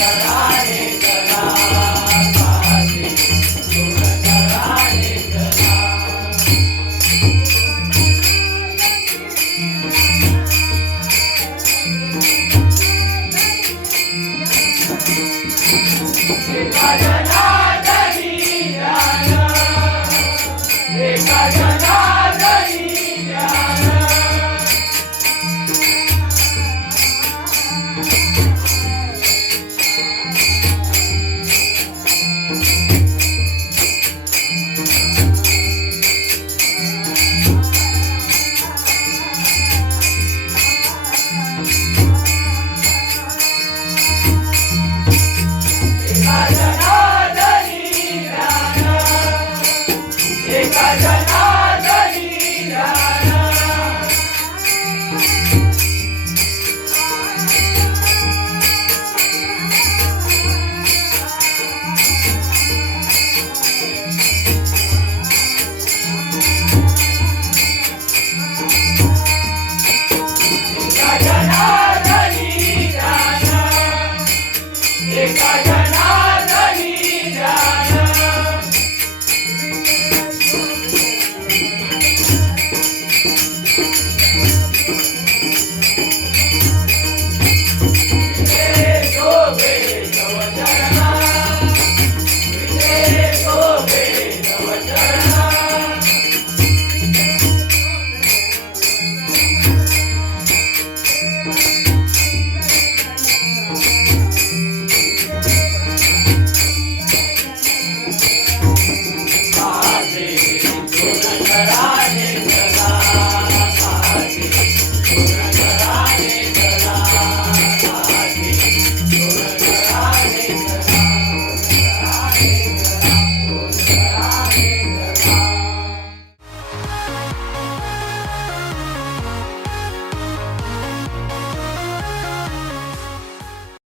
Obrigado. Hallelujah.